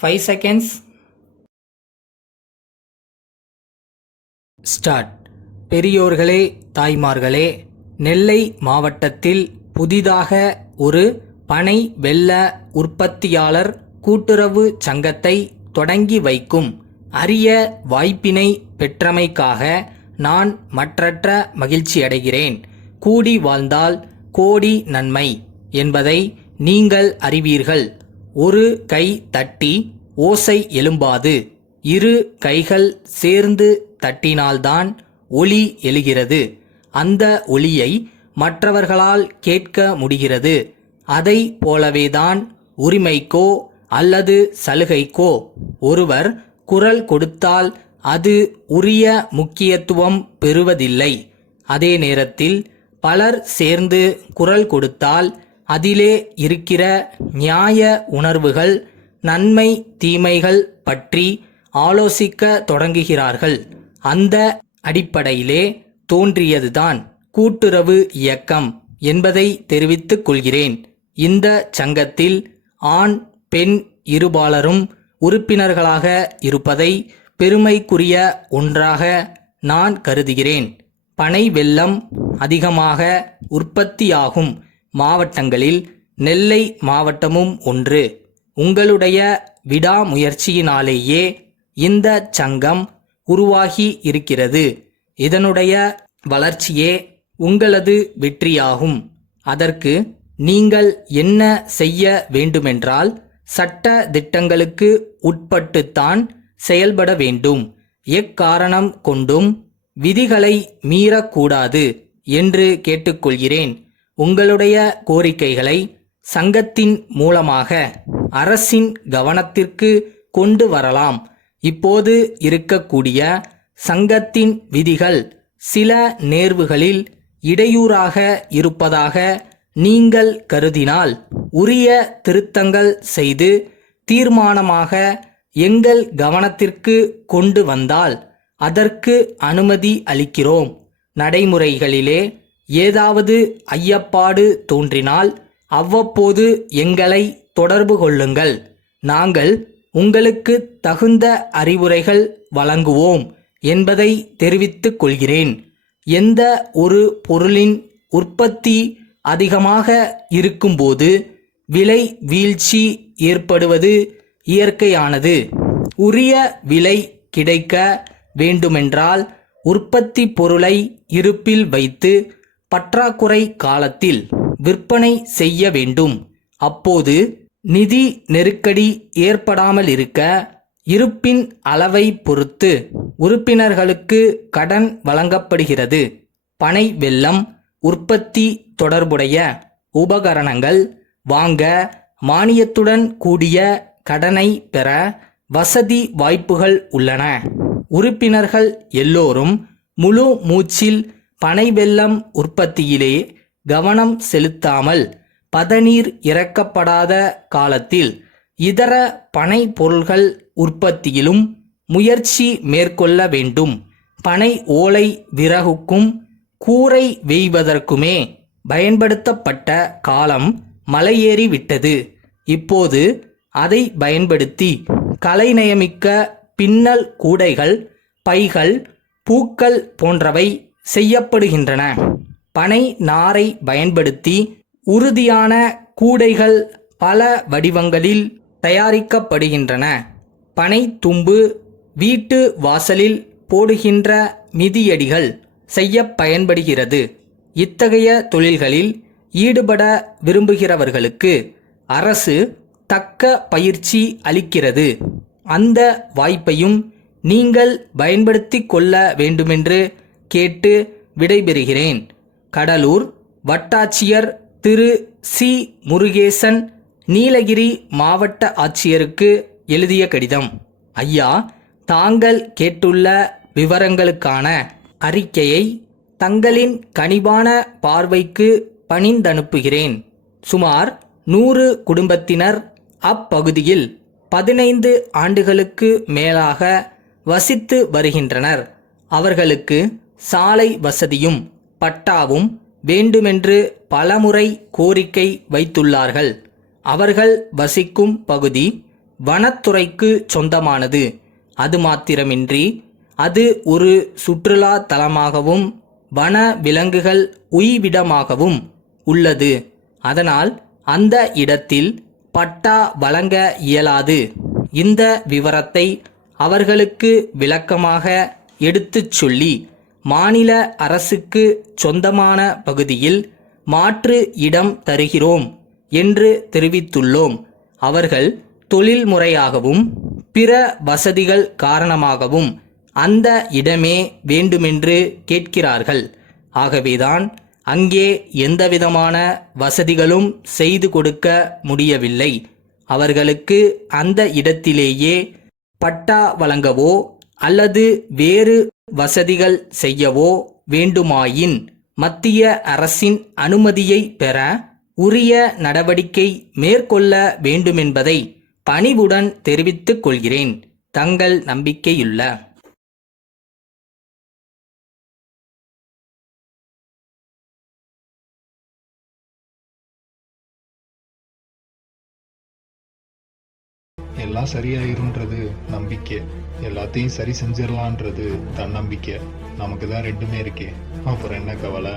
5 seconds. Start. பெரியோர்களே, தாய்மார்களே, நெல்லை மாவட்டத்தில் புதிதாக ஒரு பனை வெல்ல உற்பத்தியாளர் கூட்டுறவு சங்கத்தை தொடங்கி வைக்கும் அரிய வாய்ப்பினை பெற்றமைக்காக நான் மற்றற்ற மகிழ்ச்சியடைகிறேன். கூடி வாழ்ந்தால் கோடி நன்மை என்பதை நீங்கள் அறிவீர்கள். ஒரு கை தட்டி ஓசை எழும்பாது, இரு கைகள் சேர்ந்து தட்டினால்தான் ஒலி எழுகிறது. அந்த ஒலியை மற்றவர்களால் கேட்க முடிகிறது. அதை போலவேதான் உரிமைக்கோ அல்லது சலுகைக்கோ ஒருவர் குரல் கொடுத்தால் அது உரிய முக்கியத்துவம் பெறுவதில்லை. அதே நேரத்தில் பலர் சேர்ந்து குரல் கொடுத்தால் அதிலே இருக்கிற நியாய உணர்வுகள், நன்மை தீமைகள் பற்றி ஆலோசிக்க தொடங்குகிறார்கள். அந்த அடிப்படையிலே தோன்றியதுதான் கூட்டுறவு இயக்கம் என்பதை தெரிவித்துக் கொள்கிறேன். இந்த சங்கத்தில் ஆண் பெண் இருபாலரும் உறுப்பினர்களாக இருப்பதை பெருமைக்குரிய ஒன்றாக நான் கருதுகிறேன். பனை வெல்லம் அதிகமாக உற்பத்தியாகும் மாவட்டங்களில் நெல்லை மாவட்டமும் ஒன்று. உங்களுடைய விடாமுயற்சியினாலேயே இந்த சங்கம் உருவாகி இருக்கிறது. இதனுடைய வளர்ச்சியே உங்களது வெற்றியாகும். அதற்கு நீங்கள் என்ன செய்ய வேண்டுமென்றால் சட்ட திட்டங்களுக்கு உட்பட்டுத்தான் செயல்பட வேண்டும். எக்காரணம் கொண்டும் விதிகளை மீறக்கூடாது என்று கேட்டுக்கொள்கிறேன். உங்களுடைய கோரிக்கைகளை சங்கத்தின் மூலமாக அரசின் கவனத்திற்கு கொண்டு வரலாம். இப்போது இருக்கக்கூடிய சங்கத்தின் விதிகள் சில நேர்வுகளில் இடையூறாக இருப்பதாக நீங்கள் கருதினால் உரிய திருத்தங்கள் செய்து தீர்மானமாக எங்கள் கவனத்திற்கு கொண்டு வந்தால் அதற்கு அனுமதி அளிக்கிறோம். நடைமுறைகளிலே ஏதாவது ஐயப்பாடு தோன்றினால் அவ்வப்போது எங்களை தொடர்பு கொள்ளுங்கள். நாங்கள் உங்களுக்கு தகுந்த அறிவுரைகள் வழங்குவோம் என்பதை தெரிவித்துக் கொள்கிறேன். எந்த ஒரு பொருளின் உற்பத்தி அதிகமாக இருக்கும்போது விலை வீழ்ச்சி ஏற்படுவது இயற்கையானது. உரிய விலை கிடைக்க வேண்டுமென்றால் உற்பத்தி பொருளை இருப்பில் வைத்து பற்றாக்குறை காலத்தில் விற்பனை செய்ய வேண்டும். அப்போது நிதி நெருக்கடி ஏற்படாமல் இருக்க இருப்பின் அளவை பொறுத்து உறுப்பினர்களுக்கு கடன் வழங்கப்படுகிறது. பனை வெல்லம் உற்பத்தி தொடர்புடைய உபகரணங்கள் வாங்க மானியத்துடன் கூடிய கடனை பெற வசதி வாய்ப்புகள் உள்ளன. உறுப்பினர்கள் எல்லோரும் முழு மூச்சில் பனை வெல்லம் உற்பத்தியிலே கவனம் செலுத்தாமல் பதநீர் இறக்கப்படாத காலத்தில் இதர பனை பொருள்கள் உற்பத்தியிலும் முயற்சி மேற்கொள்ள வேண்டும். பனை ஓலை விறகுக்கும் கூரை வேய்வதற்குமே பயன்படுத்தப்பட்ட காலம் மலையேறிவிட்டது. இப்போது அதை பயன்படுத்தி கலைநயமிக்க பின்னல் கூடைகள், பைகள், பூக்கள் போன்றவை செய்யப்படுகின்றன. பனை நாரை பயன்படுத்தி உறுதியான கூடைகள் பல வடிவங்களில் தயாரிக்கப்படுகின்றன. பனை தும்பு வீட்டு வாசலில் போடுகின்ற மிதியடிகள் செய்ய பயன்படுகிறது. இத்தகைய தொழில்களில் ஈடுபட விரும்புகிறவர்களுக்கு அரசு தக்க பயிற்சி அளிக்கிறது. அந்த வாய்ப்பையும் நீங்கள் பயன்படுத்தி கொள்ள வேண்டுமென்று கேட்டு விடைபெறுகிறேன். கடலூர் வட்டாட்சியர் திரு சி. முருகேசன் நீலகிரி மாவட்ட ஆட்சியருக்கு எழுதிய கடிதம். ஐயா, தாங்கள் கேட்டுள்ள விவரங்களுக்கான அறிக்கையை தங்களின் கனிவான பார்வைக்கு பணிந்தனுப்புகிறேன். சுமார் 100 குடும்பத்தினர் அப்பகுதியில் 15 ஆண்டுகளுக்கு மேலாக வசித்து வருகின்றனர். அவர்களுக்கு சாலை வசதியும் பட்டாவும் வேண்டுமென்று பலமுறை கோரிக்கை வைத்துள்ளார்கள். அவர்கள் வசிக்கும் பகுதி வனத்துறைக்கு சொந்தமானது. அது மாத்திரமின்றி அது ஒரு சுற்றுலா தலமாகவும் வன விலங்குகள் உய்விடமாகவும் உள்ளது. அதனால் அந்த இடத்தில் பட்டா வழங்க இயலாது. இந்த விவரத்தை அவர்களுக்கு விளக்கமாக எடுத்துச் சொல்லி மாநில அரசுக்கு சொந்தமான பகுதியில் மாற்று இடம் தருகிறோம் என்று தெரிவித்துள்ளோம். அவர்கள் தொழில்முறையாகவும் பிற வசதிகள் காரணமாகவும் அந்த இடமே வேண்டுமென்று கேட்கிறார்கள். ஆகவேதான் அங்கே எந்தவிதமான வசதிகளும் செய்து கொடுக்க முடியவில்லை. அவர்களுக்கு அந்த இடத்திலேயே பட்டா வழங்கவோ அல்லது வேறு வசதிகள் செய்யவோ வேண்டுமாயின் மத்திய அரசின் அனுமதியை பெற உரிய நடவடிக்கை மேற்கொள்ள வேண்டுமென்பதை பணிவுடன் தெரிவித்துக் கொள்கிறேன். தங்கள் நம்பிக்கையுள்ள எல்லாம் சரியாயிரும்ன்றது நம்பிக்கை, எல்லாத்தையும் சரி செஞ்சிடலான்றது தன்னம்பிக்கை. நமக்கு தான் ரெண்டுமே இருக்கே, அப்புறம் என்ன கவலை?